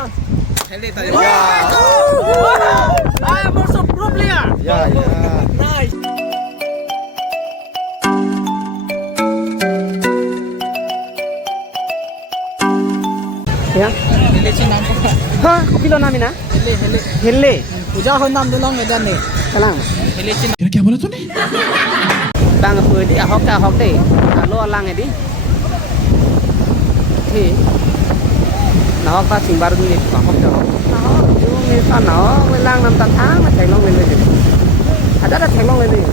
down. Hello tayo. Yeah. I am also pro player. Yeah, yeah. Nice. Ya. Hello chinam. Ha, pilo namin na? Hello. Hele. पूजा हो नाम दुलांग मैदान ने. Kalang. Hello chin. Bang apa di ahok deh. Kalau alang di. Thì nó có trình baru ni ahok dah. Nó yung ni sa nó mới lang năm tám tháng mà thành long lên lên. Ada dah thành long lên lên.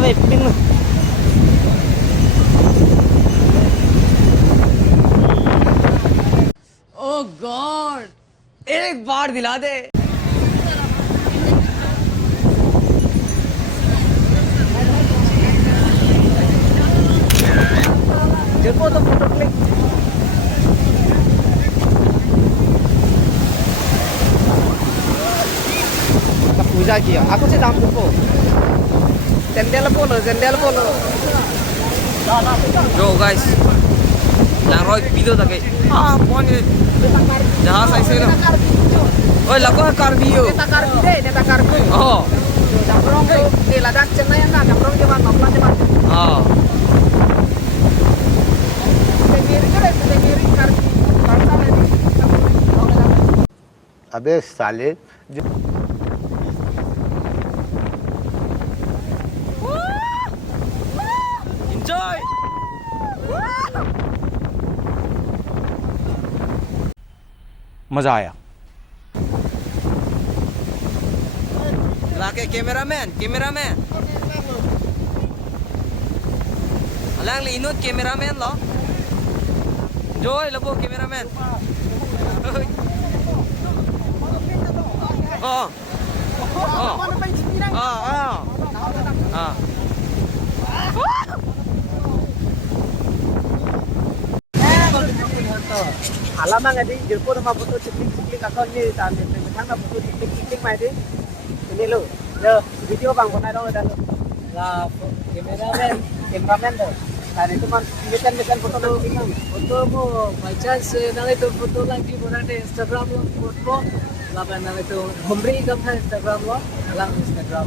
về pin rồi. Oh God! एक बार दिला दे. देखो तो photo click. पूजा किया. Aku sih dalam buku. Jendela polo. Yo guys, yang roy video tak kayak. Ah, pokoknya jahat saya sih loh. Oh, lakukan kardio. Neta karbi. Oh, Jamrong di Ladakh Chennai yang jamrong di mana? Nopla di mana? oh. Tegiri karbi. Bangsa ini. अबे साले Enjoy. मजा आया Laki cameraman. Alang linut cameraman lo. Enjoy labo cameraman. Oh. Alamang adi jerpo nama foto ciplik akon ni tadi metang na foto ciplik mai di. Ini lo video bang konai dong ada lo. La Cameraman tu. Tadi tu man metan foto lo. foto mo by chance nang itu foto lagi orang di Instagram lo foto laban nang itu homri kam tha Instagram lo lang Instagram.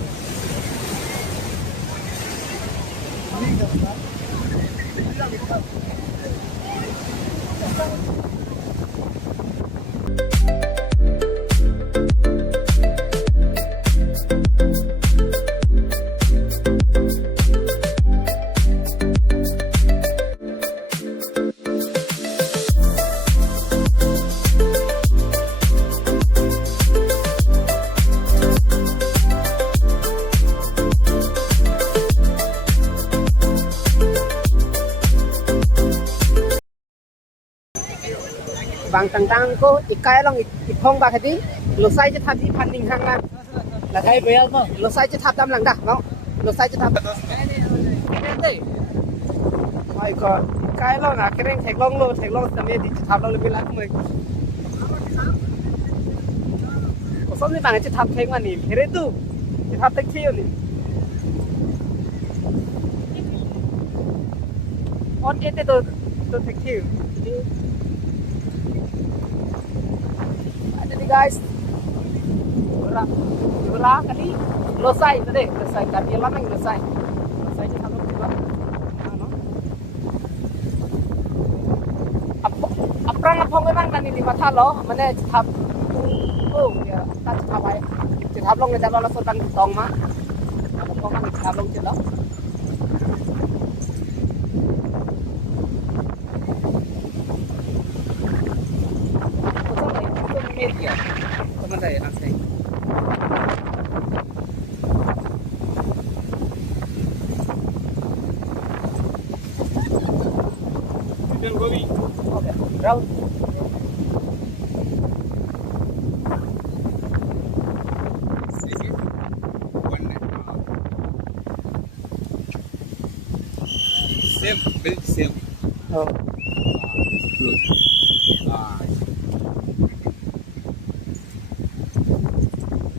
Bang tang ko ikai long ipong ba khadi losai je thap di phaning hang na la thai bel mo losai je thap dam lang da no losai je thap ai ko ikai long na kereng thek long tame di thap long le bila khmai ko som ni bang je thap thek ma ni phere tu je thap tek thiyo ni on ete to thek thiyo jadi guys ura kali losai tadi losai kan dia lamang losai je thap juga no aprang apong memang nani di mata lo mane thap oh ya ta thap ai thap long le da lo so tang tong ma apong mang thap long je lo media teman saya nanti okay round same, very same. oh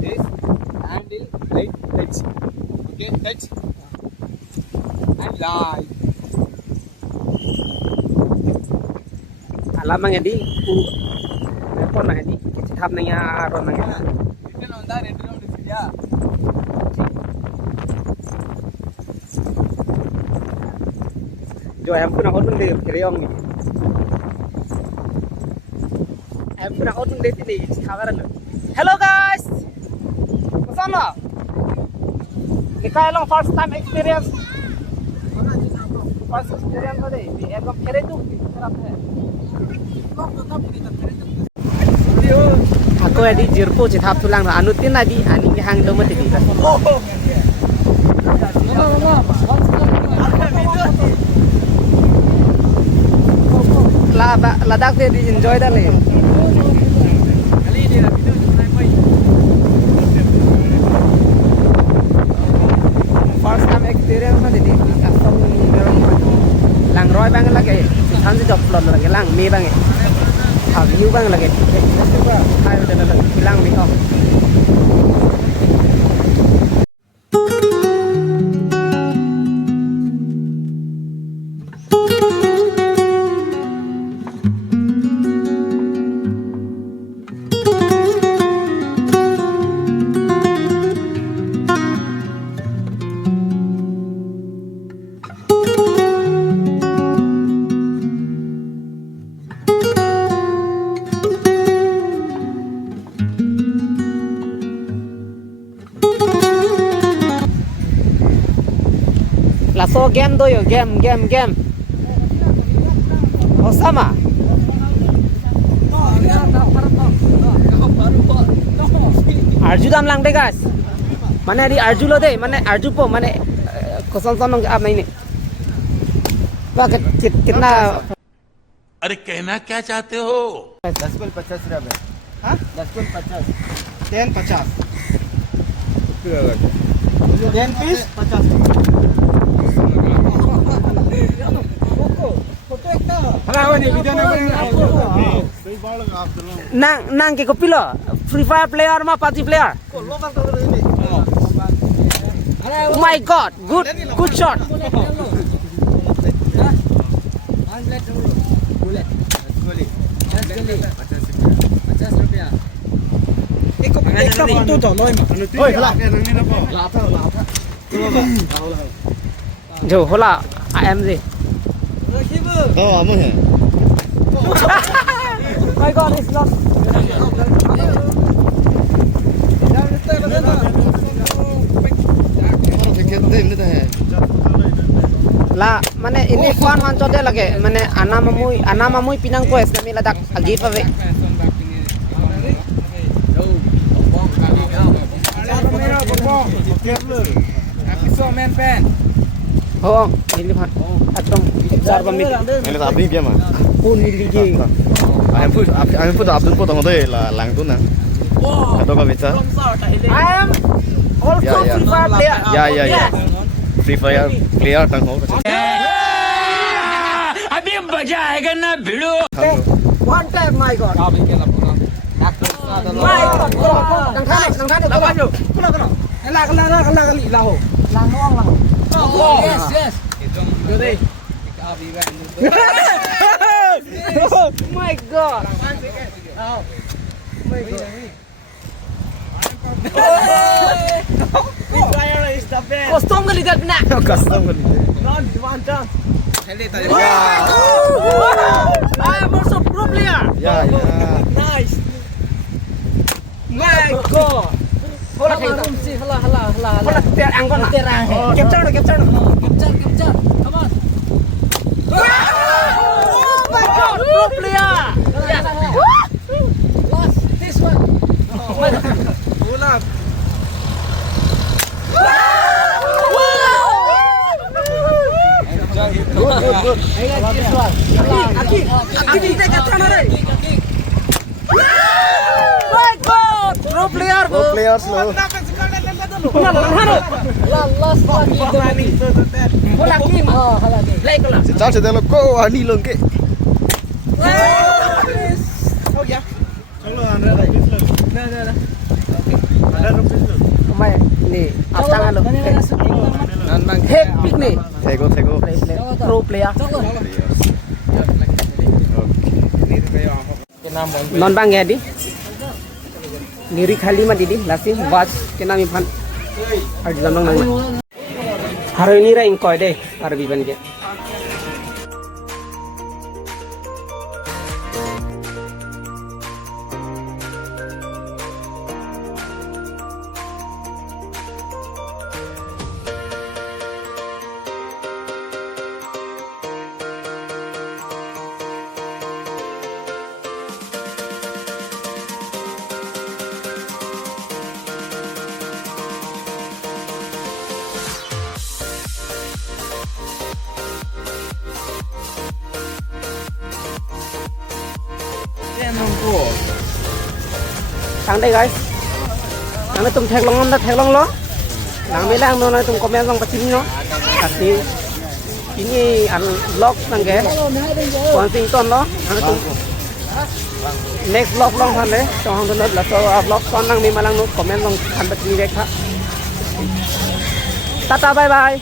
This handle right touch. Okay, touch and lie. Alam mang edi u kon na edi thap na ya ron na ya Return on the red round is yeah. jo em puna odun de kriong ni em puna odun de tini khabar lo hello guys masala nikai long first time experience हो दे एकदम फेरे तू खराब है aku edi jirpo cithap tulang anu tin adi ani hang lo mati di Ladakh de enjoy da le first time experience ma di asam lang roi bang lagi than si job plot lagi lang me bang view bang lagi hai udah lagi hilang mi oh So game do yo game oh sama arju dam lang de guys mane di arju lo de mane arju po mane kosan sonong ab nahi ne wa kitna अरे कहना क्या चाहते हो 10 पर 50 रुपए हाँ 10 पर 50 10 50 10 piece 50 nang ke kopilo free fire player ma PUBG player oh my god good shot jo hola IMZ amu hai my god it's not la mane ini fun man chode lage mane ana mamui pinang ko esna mila dak agi pave oh ini phan atom jar bamit Ini là abdi game à? pun ini ji Em put Abdul potong đây là làng tuấn nè. Atau kau bisa? I am also Yeah, yeah. free fire player Ya. Free Fire player tang ho. अभी मजा आएगा ना भिड़ो one time my god my god dang thane lawan yo kala kali lao lang noang lang oh yes go đi oh my god custom kali dah nak Custom kali. not one chance I am also pro player Ya. nice my god hola room si hala hola ter angkon capture come on oh my god pro player yes lost this one good I got this one aki kita capture na re my god pro player Pro players lo. last lagi hola kim lagi Si Charles de lo ko ani long ke. Oh ya. Chalo 100 I guess. Kamay ni apsangan lo. Nan bang. Hek pick nih. Tego. Pro player. Non bang ya di. Niri khali ma didi lasi watch kena mi pan. Ar janong nang. Haro ini ra ingkoy deh par biban ke. Sang đây guys. Nang tum thek long na thek long lo. Nang bilang no na tum comment long pachin no. Kasi ini vlog nang ge. Washington lo. Nang tum next vlog long than le. To hang don la so vlog kon nang mi malang no comment long than pachin re kha. Tata bye bye.